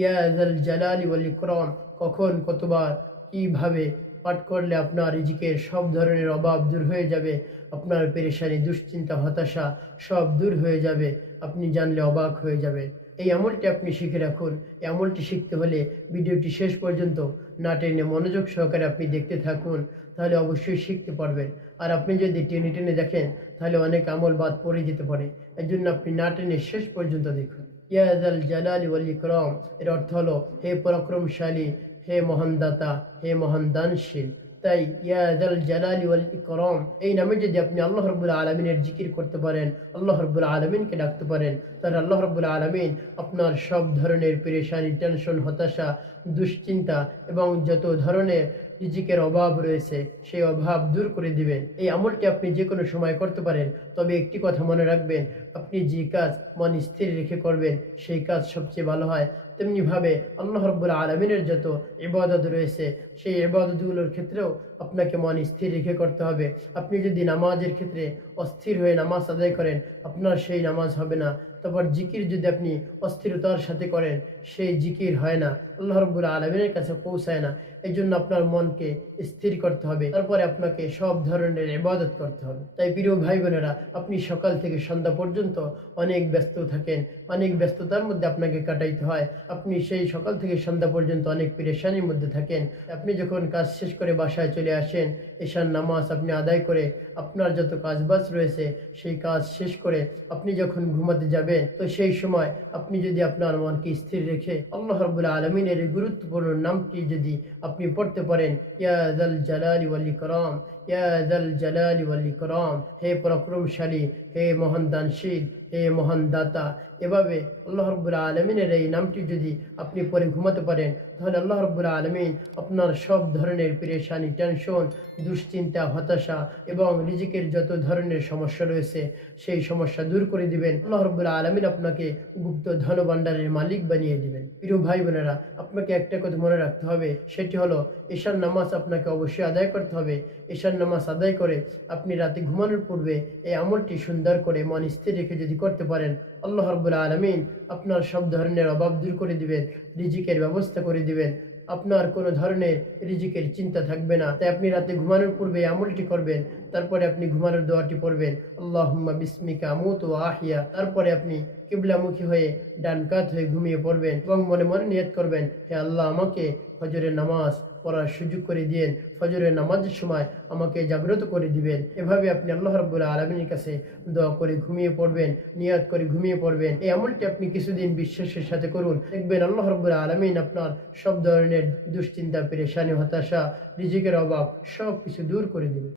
ইয়াজাল জালালি ওয়াল ইকরাম, কখন কতবার, কীভাবে পাঠ করলে আপনার রিজিকের সব ধরনের অভাব দূর হয়ে যাবে, আপনার পেরেশানি, দুশ্চিন্তা, হতাশা সব দূর হয়ে যাবে, আপনি জানলে অবাক হয়ে যাবে এই আমলটি আপনি শিখে রাখুন। এই আমলটি শিখতে হলে ভিডিওটি শেষ পর্যন্ত না টেনে মনোযোগ সহকারে আপনি দেখতে থাকুন, তাহলে অবশ্যই শিখতে পারবেন। আর আপনি যদি টেনে টেনে দেখেন, তাহলে অনেক আমল বাদ পড়ে যেতে পারে। এর জন্য আপনি না টেনে শেষ পর্যন্ত দেখুন। ইয়াজাল জালালি ওয়াল ইকরাম, এর অর্থ হলো, হে পরাক্রমশালী, হে মহান দাতা হে মহান দানশীল তাই ইয়াদাল জালালি ওয়াল ইকরাম, এই নামে যদি আপনি আল্লাহ রব্বুল আলমিনের জিকির করতে পারেন, আল্লাহ রব্বুল আলমিনকে ডাকতে পারেন, তাহলে আল্লাহ রব্বুল আলমিন আপনার সব ধরনের পেরেশানি, টেনশন, হতাশা, দুশ্চিন্তা এবং যত ধরনের রিজিকের অভাব রয়েছে, সেই অভাব দূর করে দিবেন। এই আমলটি আপনি যে কোনো সময় করতে পারেন। তবে একটি কথা মনে রাখবেন, আপনি যে কাজ মন স্থির রেখে করবেন, সেই কাজ সবচেয়ে ভালো হয়। তেমনিভাবে আল্লাহ রব্বুল আলমিনের যত ইবাদত রয়েছে, সেই ইবাদতগুলোর ক্ষেত্রেও আপনাকে মন স্থির রেখে করতে হবে। আপনি যদি নামাজের ক্ষেত্রে অস্থির হয়ে নামাজ আদায় করেন, আপনার সেই নামাজ হবে না। তারপর জিকির যদি আপনি অস্থিরতার সাথে করেন, সেই জিকির হয় না। আল্লাহ রব্বুল আলমিনের কাছে পৌঁছায় না। এই জন্য আপনার মনকে স্থির করতে হবে। তারপরে আপনাকে সব ধরনের ইবাদত করতে হবে। তাই প্রিয় ভাই বোনেরা আপনি সকাল থেকে সন্ধ্যা পর্যন্ত অনেক ব্যস্ত থাকেন। অনেক ব্যস্ততার মধ্যে আপনাকে কাটাইতে হয়। আপনি সেই সকাল থেকে সন্ধ্যা পর্যন্ত অনেক পেরেশানির মধ্যে থাকেন। আপনি যখন কাজ শেষ করে বাসায় চলে আসেন, এশার নামাজ আপনি আদায় করে আপনার যত কাজবাজ রয়েছে, সেই কাজ শেষ করে আপনি যখন ঘুমাতে যাবেন, তো সেই সময় আপনি যদি আপনার মনকে স্থির রেখে আল্লাহ আলমিনের গুরুত্বপূর্ণ নামটি যদি আপনি পড়তে পারেন ইয়াদাল জালালি ওয়াল ইকরাম ইয়াদাল জালালি ওয়াল ইকরাম, হে পরাক্রমশালী, হে মহান দানশীল হে মহান দাতা, এভাবে আল্লাহ রব্বুল্লা আলমিনের এই নামটি যদি আপনি পরে ঘুমাতে পারেন, তাহলে আল্লাহ রব্বুল্লা আলমিন আপনার সব ধরনের পেরেশানি, টেনশন, দুশ্চিন্তা, হতাশা এবং রিজিকের যত ধরনের সমস্যা রয়েছে, সেই সমস্যা দূর করে দিবেন। আল্লাহ রব্বুল্লা আলমিন আপনাকে গুপ্ত ধনভাণ্ডারের মালিক বানিয়ে দিবেন। প্রিয় ভাই বোনেরা আপনাকে একটা কথা মনে রাখতে হবে, সেটি হলো ঈশান নামাজ আপনাকে অবশ্যই আদায় করতে হবে। ঈশান নামাজ আদায় করে আপনি রাতে ঘুমানোর পূর্বে এই আমলটি সুন্দর করে মন স্থির রেখে যদি করতে পারেন, আল্লাহ রবুল্লা আলমিন আপনার সব ধরনের অভাব দূর করে দিবেন, রিজিকের ব্যবস্থা করে দিবেন। আপনার কোনো ধরনের রিজিকের চিন্তা থাকবে না। তাই আপনি রাতে ঘুমানোর পূর্বে আমলটি করবেন, তারপরে আপনি ঘুমানোর দোয়াটি পড়বেন। আল্লাহম্মা বিস্মিকা মুত ও আহিয়া। তারপরে আপনি কিবলামুখী হয়ে ডান কাত হয়ে ঘুমিয়ে পড়বেন এবং মনে মনে নিয়ত করবেন, হে আল্লাহ, আমাকে হজরের নামাজ পড়ার সুযোগ করে দিয়েন। ফজরের নামাজের সময় আমাকে জাগ্রত করে দিবেন। এভাবে আপনি আল্লাহ রাব্বুল আলমীর কাছে দোয়া করে ঘুমিয়ে পড়বেন, নিয়াত করে ঘুমিয়ে পড়বেন। এই এমনটি আপনি কিছুদিন বিশ্বাসের সাথে করুন। দেখবেন আল্লাহ রব্বুল্লাহ আলমিন আপনার সব ধরনের দুশ্চিন্তা, পেরেশানি, হতাশা নিজেকের অভাব সব কিছু দূর করে দিবেন।